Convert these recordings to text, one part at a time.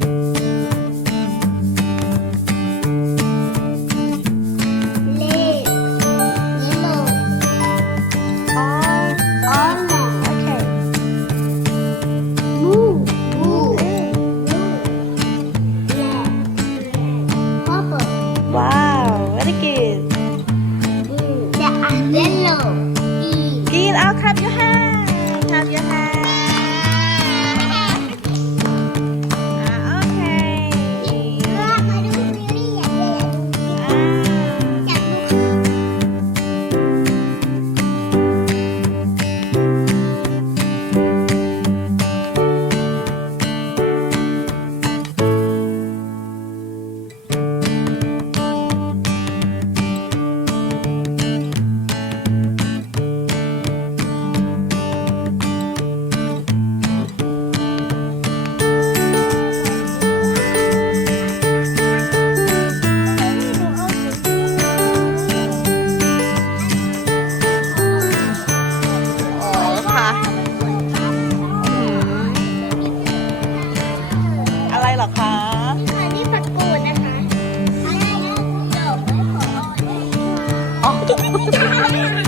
you Oh, my God.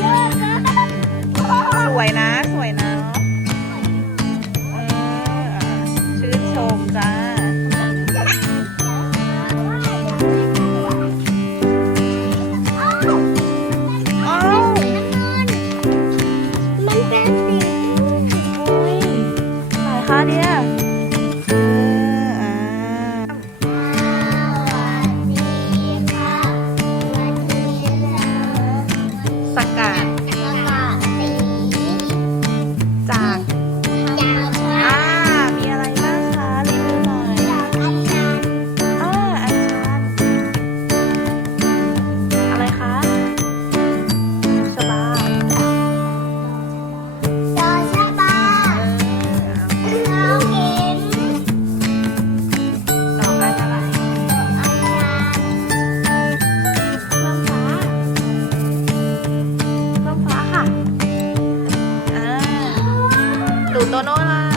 ตูโตโน่ละ